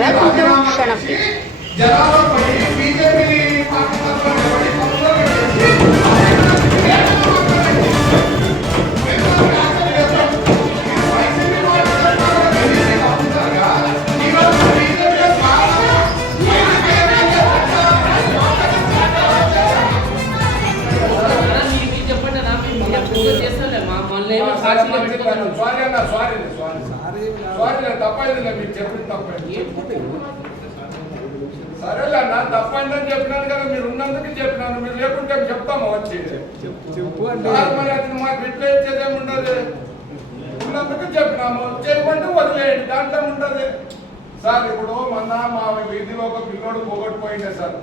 Welcome to Shanapti. జనాభా పడి BJP మీకు చెప్పండి నా మేము మీరు చేస్తాలే మా మళ్ళీ ఏమో సాక్షిగా పెట్టుకోవాలి సారీ అన్న సారీ సారీ సారీ తప్పైంది మీకు చెప్పింది తప్పైంది. సరేలే అన్న తప్పైంది అని చెప్పినాను కదా మీరు ఉన్నందుకు చెప్పినాను. మీరు లేకుంటే చెప్తాము వచ్చి. మరి అది మాకు రిప్లై ఇచ్చేదేమి ఉండదు ఉన్నందుకు చెప్పినాము. చేయమంటే వదిలేయండి దాంట్లో ఉండదు సార్ ఇప్పుడు మొన్న మా వీధిలో ఒక పిల్లోడు పోగొట్టుపోయిండే సార్.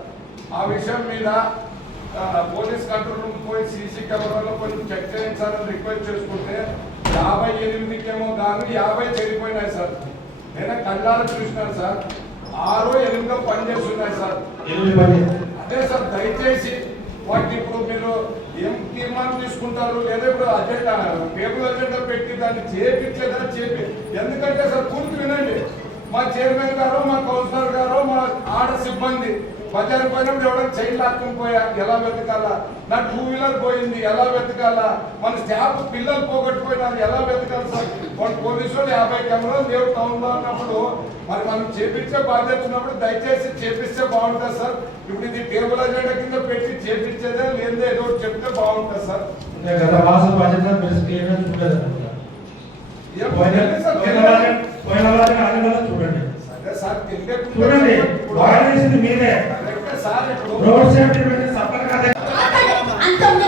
ఆ విషయం మీద పోలీస్ కంట్రోల్ రూమ్ పోయి సీసీ కెమెరాలో కొంచెం చెక్ చేయించాలని రిక్వెస్ట్ చేసుకుంటే యాభై ఎనిమిదికేమో గాను యాభై చెడిపోయినాయి సార్ నేను కళ్ళాలు చూసినాను సార్. ఆరు ఎనిమిదో పని చేస్తున్నాయి సార్. అదే సార్ దయచేసి వాటిని ఇప్పుడు మీరు ఏం తీర్మానం తీసుకుంటారు? లేదా ఇప్పుడు అజెండా పేపర్ అజెండా పెట్టి దాన్ని చేపించలేదా? చేపి ఎందుకంటే సార్ పూర్తి వినండి. మా చైర్మన్ గారు మా కౌన్సిలర్ గారు మా ఆడ సిబ్బంది బజార్ పోయినప్పుడు ఎవడో చైన్ లాక్కుని పోయా ఎలా వెతకాలా? నా టూ వీలర్ పోయింది ఎలా వెతకాలా? మన స్టాఫ్ పిల్లలు పోగొట్టుపోయినారు ఎలా వెతకాలి సార్? మన పోలీసు యాభై కెమెరాలు లేవు టౌన్లో ఉన్నప్పుడు మరి మనం చేపించే బాధ్యత ఉన్నప్పుడు దయచేసి చేపిస్తే బాగుంటుంది సార్. ఇప్పుడు ఇది టేబుల్ అజెండా కింద పెట్టి చేపించేదే లేదే ఏదో చెప్తే బాగుంటుంది సార్. గత మాసం ఆదివారం చూడండి. సరే సార్ తెలియకుండా చూడండి మీరే. రోడ్ సేఫ్టీ పెట్టి సఫర్ కదా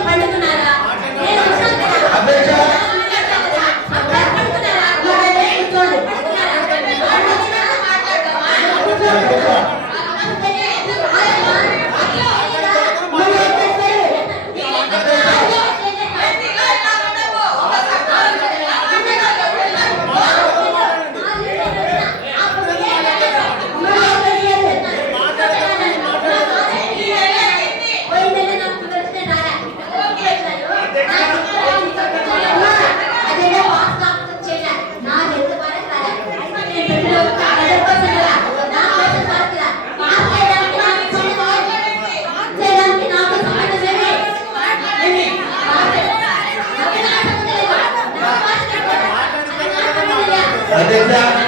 అధ్యక్ష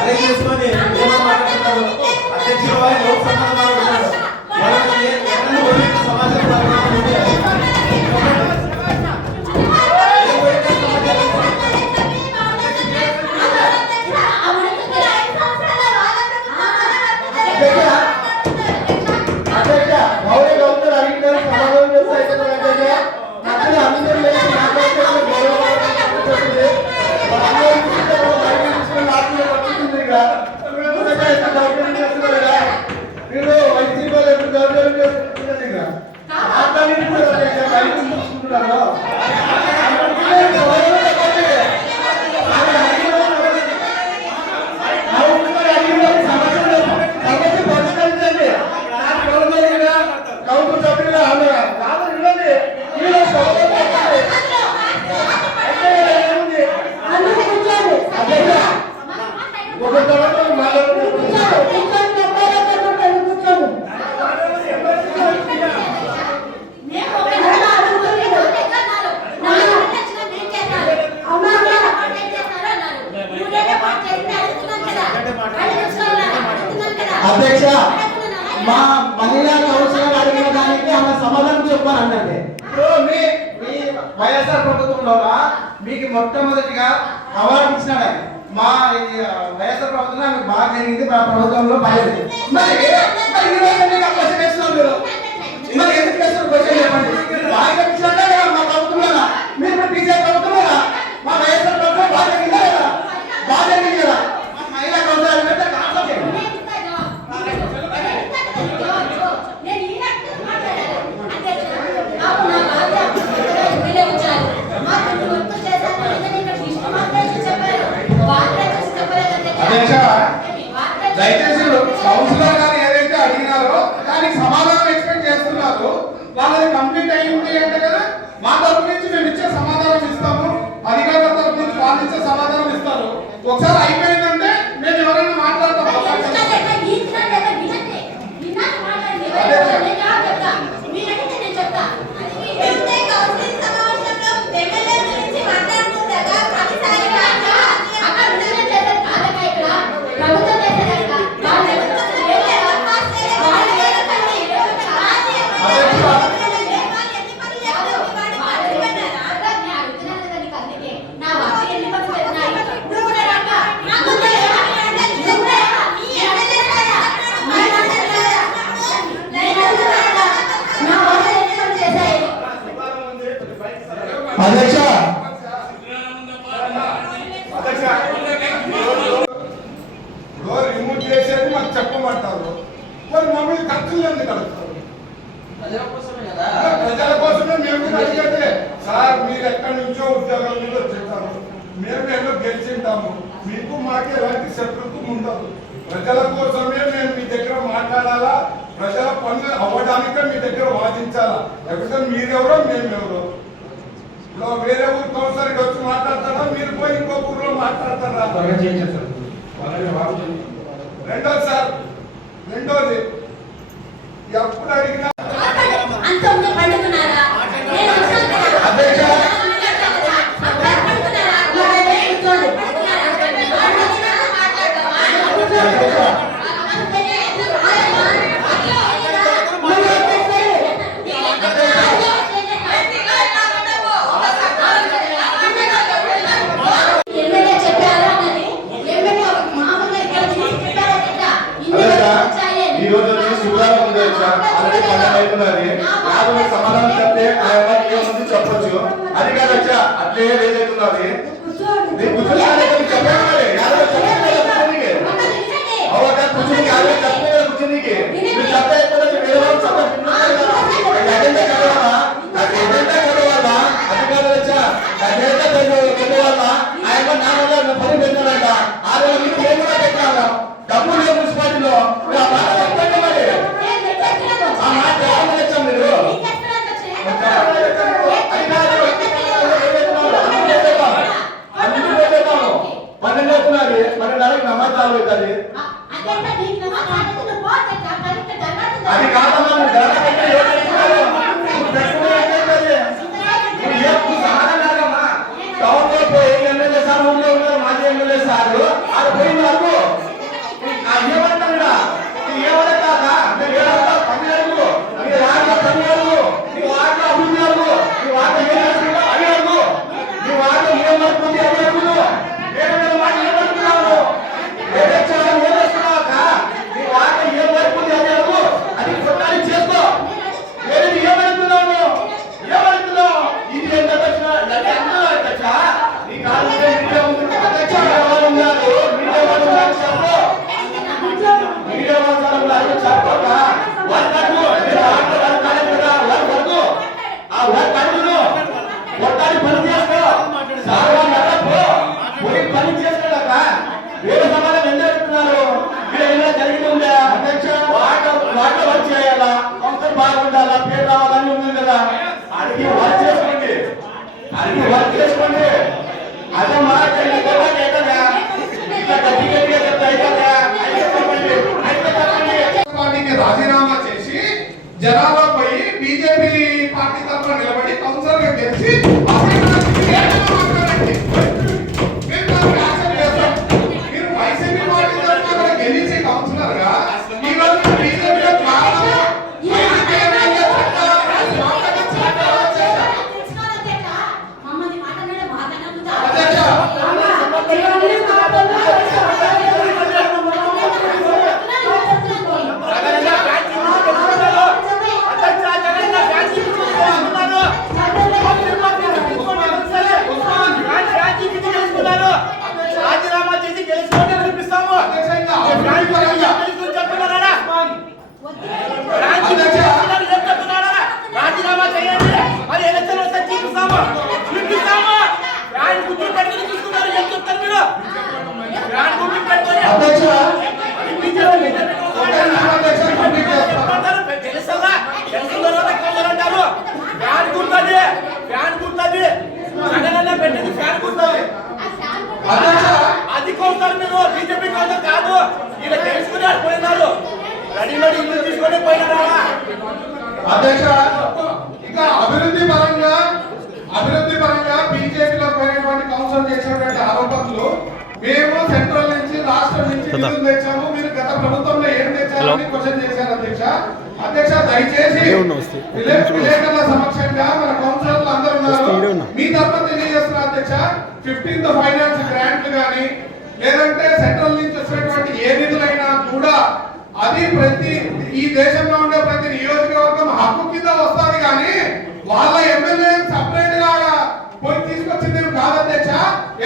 అదే చేసుకొని అధ్యక్షుడు వారి లోక్ సంబంధ Obrigado. వైఎస్ఆర్ ప్రభుత్వంలోనా మీకు మొట్టమొదటిగా అవార్డు ఇచ్చినాడు ఆయన. మా వైఎస్ఆర్ ప్రభుత్వంలో మీకు బాగా జరిగింది మా ప్రభుత్వంలో బాగా మరి మరి ఎందుకు ఎందుకు వేస్తున్నారు చెప్పండి. బాగా ప్రజల పనులు అవ్వడానికే మీ దగ్గర వాదించాలా? లేకపోతే మీరెవరో మేమెవరో? ఇలా వేరే ఊరు కౌన్సిలర్ వచ్చి మాట్లాడతారా? మీరు పోయి ఇంకో ఊర్లో మాట్లాడతారా? రెండోది సార్. రెండోది ఎప్పుడు అడిగినా పన్నెండు నమాజ్ చాలు అవుతుంది అది. కాదమ్మా నువ్వు గడప టౌన్లో ఎమ్మెల్యే సార్ ఊళ్ళో ఉన్నారు మాజీ ఎమ్మెల్యే సార్. అది పోయింది అనుకో. అడిగి వర్క్ చేసుకోండి అడిగి వర్క్ చేసుకోండి అదే గట్టిగా చెప్తా క్వశ్చన్ చేశారు అధ్యక్ష. అధ్యక్ష దయచేసి విలే- విలేకరుల సమక్షంగా మన కౌన్సిలర్లు అందరూ ఉన్నారు. మీ తరఫున తెలియజేస్తున్నా అధ్యక్ష ఫిఫ్టీన్త్ ఫైనాన్స్ గ్రాంట్లు కానీ లేదంటే సెంట్రల్ నుంచి వచ్చినటువంటి ఏ నిధులైనా కూడా అది ప్రతి ఈ దేశంలో ఉండే ప్రతి నియోజకవర్గం హక్కు కింద వస్తుంది కానీ వాళ్ళ ఎమ్మెల్యే సపరేట్గా పోయి తీసుకొచ్చింది కాదు అధ్యక్ష.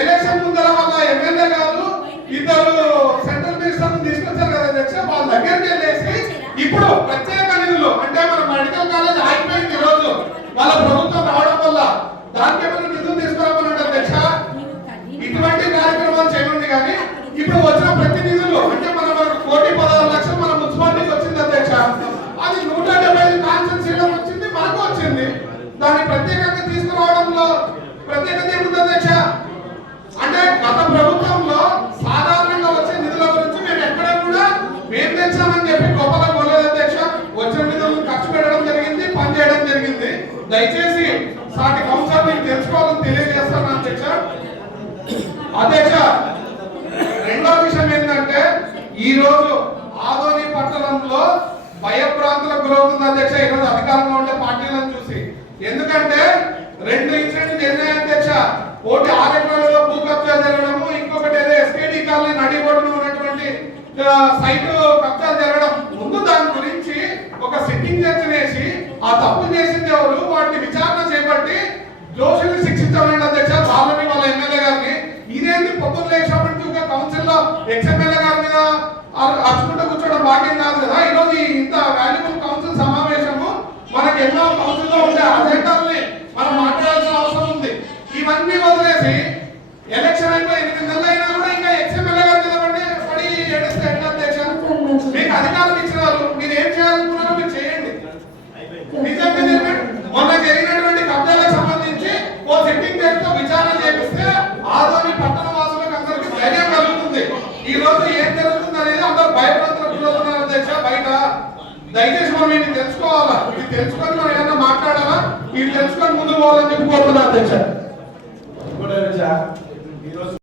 ఎలక్షన్ ముందర వాళ్ళ ఎమ్మెల్యే గారు ఇద్దరు దగ్గరికి వెళ్ళేసి ఇప్పుడు ప్రత్యేక నిధులు అంటే మన మెడికల్ కాలేజ్ ఆగిపోయింది ఈ రోజు. వాళ్ళ ప్రభుత్వం రావడం వల్ల దానికి ఏమైనా నిధులు తీసుకురామన్నాడు అధ్యక్ష ఇటువంటి కార్యక్రమాలు చేయండి కానీ ఇప్పుడు వచ్చిన ప్రతినిధులు అంటే మన కోటి పదహారు లక్షలు మన మున్సిపాలిటీకి వచ్చింది అధ్యక్ష అది నూట డెబ్బై ఐదు కాన్స్టిట్యూన్సీలకు వచ్చింది మనకు వచ్చింది. దాన్ని ప్రత్యేకంగా తీసుకురావడంలో ప్రత్యేకంగా మేము చెప్పి గొప్పగా కొనలేదు అధ్యక్ష వచ్చిన నిధులను ఖర్చు పెట్టడం జరిగింది పని చేయడం జరిగింది. దయచేసి సాటి కౌన్సిల్ నేను తెలుసుకోవాలని తెలియజేస్తాను అధ్యక్ష. అధ్యక్ష రెండో విషయం ఏంటంటే ఈ రోజు ఆదోని పట్టణంలో భయభ్రాంతులకు గురవుతుంది అధ్యక్ష ఈరోజు అధికారంలో ఉండే పార్టీలను చూసి. ఎందుకంటే రెండు ఇన్సిడెంట్ జరిగినాయి అధ్యక్ష. ఒకటి ఆరు ఎకరాలలో భూ కబ్జా జరగడము ఇంకొకటి ఏదో ఎస్కేడి కాలనీ నడిబొడ్డున సైట్ కబ్జా జరగడం ముందు దాని గురించి ఒక సిట్టింగ్ జడ్జి వేసి ఆ తప్పు చేసింది ఎవరు వాటిని విచారణ చేపట్టి దోషుల్ని శిక్షించాలండి అధ్యక్ష వాళ్ళని వాళ్ళ ఎమ్మెల్యే గారిని. ఇదేంటి పొద్దున్న లేచినప్పటి నుంచి ఒక కౌన్సిల్లో ఎక్స్ఎమ్మెల్యే గారి మీద అచ్చుకుంటూ కూర్చోవడం భాగ్యం కాదు కదా. ఈరోజు ఇంత వాల్యుబుల్ కౌన్సిల్ సమావేశము మనకు ఎన్నో కౌన్సిల్లో ఉండే అజెండాల్ని మనం మాట్లాడాల్సిన అవసరం ఉంది. ఇవన్నీ వదిలేసి ఎలక్షన్ అయిపోయి ఎనిమిది నెలలు అయినా కూడా ఇది తెలుసుకొని పోవాలని కోరుతున్నా అధ్యక్ష